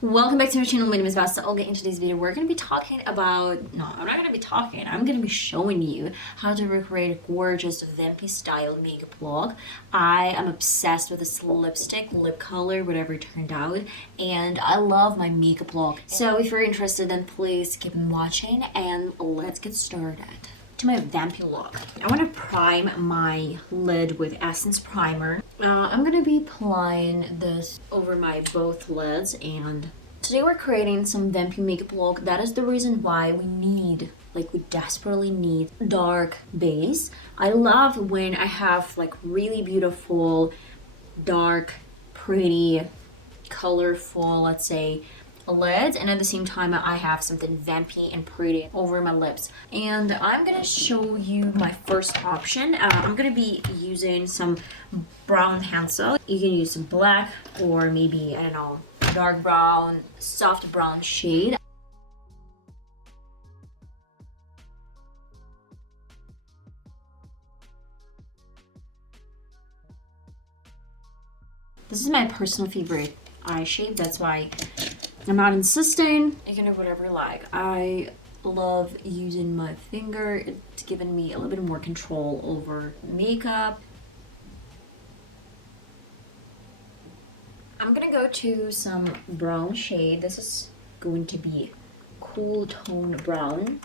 Welcome back to my channel. My name is VassaOLga. In today's video, we're going to be talking about... No, I'm not going to be talking. I'm going to be showing you how to recreate a gorgeous Vampy style makeup look. I am obsessed with this lipstick, lip color, whatever it turned out. And I love my makeup look. So if you're interested, then please keep on watching and let's get started. To my Vampy look, I want to prime my lid with Essence Primer. I'm going to be applying this over my both lids, and today we're creating some Vampy makeup look. That is the reason why we desperately need dark base. I love when I have like really beautiful, dark, pretty, colorful, let's say, lids, and at the same time I have something vampy and pretty over my lips. And I'm gonna show you my first option. I'm gonna be using some brown pencil. You can use some black or maybe, I don't know, dark brown, soft brown shade. This is my personal favorite eye shape, that's why I'm not insisting. You can do whatever you like. I love using my finger. It's given me a little bit more control over makeup. I'm gonna go to some brown shade. This is going to be cool tone brown.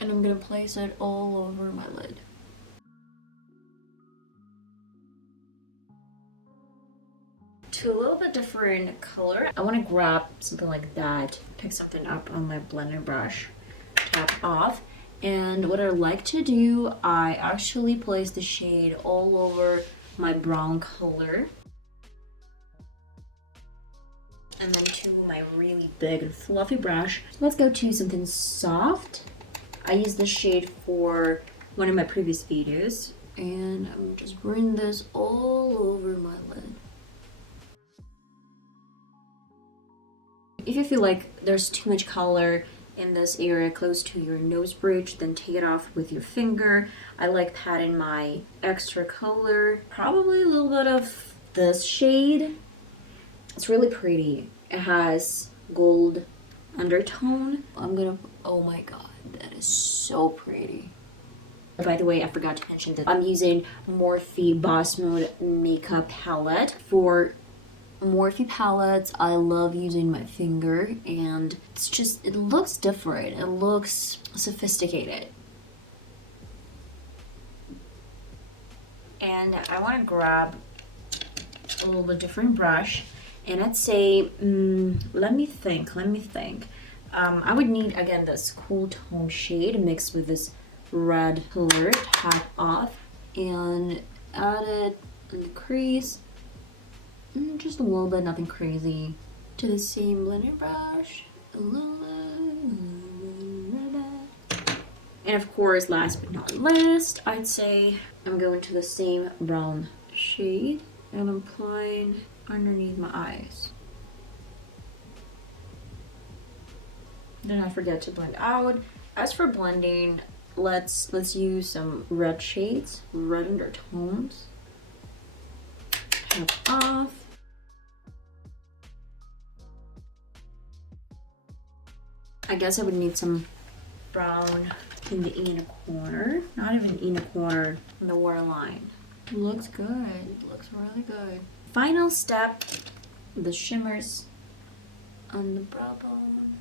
And I'm gonna place it all over my lid. To a little bit different color, I want to grab something like that, pick something up on my blender brush, tap off, and what I like to do, I actually place the shade all over my brown color, and then to my really big and fluffy brush, let's go to something soft. I used this shade for one of my previous videos, and I'm just bringing this all over my lid. If you feel like there's too much color in this area close to your nose bridge, then take it off with your finger. I like patting my extra color, probably a little bit of this shade. It's really pretty. It has gold undertone. Oh my god, that is so pretty. By the way, I forgot to mention that I'm using Morphe Boss Mode makeup palette. For Morphe palettes, I love using my finger, and it looks different. It looks sophisticated. And I want to grab a little bit different brush, and I'd say, let me think. I would need, again, this cool tone shade mixed with this red color, tap off, and add it in the crease. Just a little bit, nothing crazy. To the same blender brush, a little bit. And of course, last but not least, I'd say I'm going to the same brown shade and I'm applying underneath my eyes. Then I forget to blend out. As for blending, let's use some red shades, red undertones. Tap off. I guess I would need some brown in the inner corner, not even inner corner, in the waterline. Looks good, looks really good. Final step, the shimmers on the brow bone.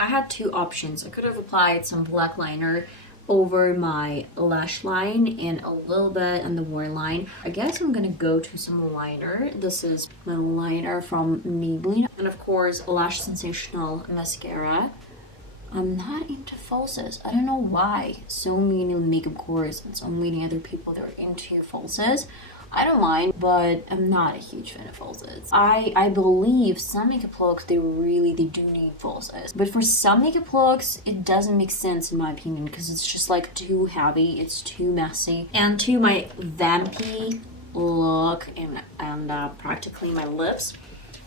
I had two options. I could have applied some black liner over my lash line and a little bit on the waterline. I guess I'm gonna go to some liner. This is my liner from Maybelline. And of course, Lash Sensational mascara. I'm not into falsies. I don't know why. So many makeup gurus and so many other people that are into falsies. I don't mind, but I'm not a huge fan of falsies. I believe some makeup looks, they do need falsies. But for some makeup looks, it doesn't make sense in my opinion because it's just like too heavy, it's too messy. And to my Vampy look and practically my lips,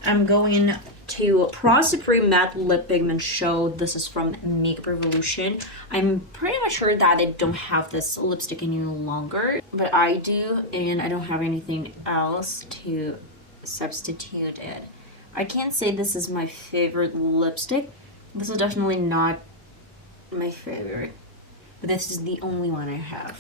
I'm going to Pro Matte Lip Pigment Show. This is from Makeup Revolution. I'm pretty much sure that they don't have this lipstick any longer, but I do, and I don't have anything else to substitute it. I can't say this is my favorite lipstick. This is definitely not my favorite, but this is the only one I have.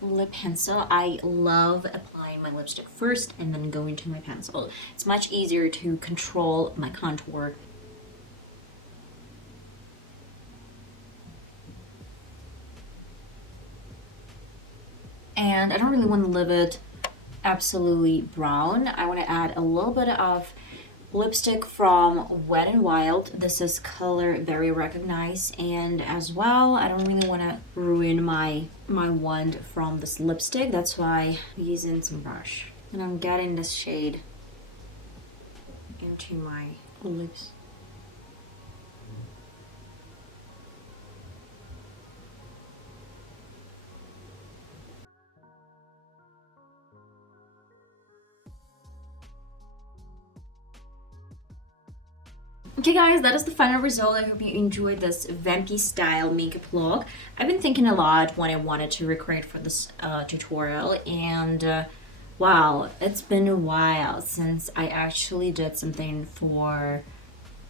Lip pencil. I love applying my lipstick first and then going to my pencil. It's much easier to control my contour. And I don't really want to leave it absolutely brown. I want to add a little bit of lipstick from Wet n Wild. This is color Very Recognized, and as well I don't really want to ruin my wand from this lipstick. That's why I'm using some brush, and I'm getting this shade into my lips. Okay guys, that is the final result. I hope you enjoyed this Vampy style makeup look. I've been thinking a lot what I wanted to recreate for this tutorial, and wow, it's been a while since I actually did something for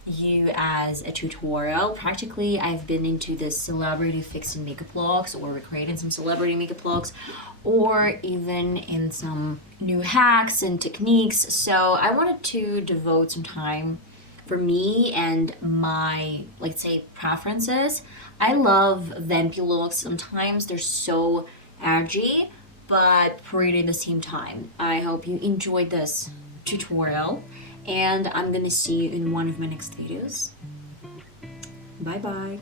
you as a tutorial. Practically, I've been into this celebrity fixing makeup looks, or recreating some celebrity makeup looks, or even in some new hacks and techniques. So I wanted to devote some time for me and my, let's say, preferences. I love vampy looks. Sometimes they're so edgy, but pretty at the same time. I hope you enjoyed this tutorial, and I'm gonna see you in one of my next videos. Bye bye.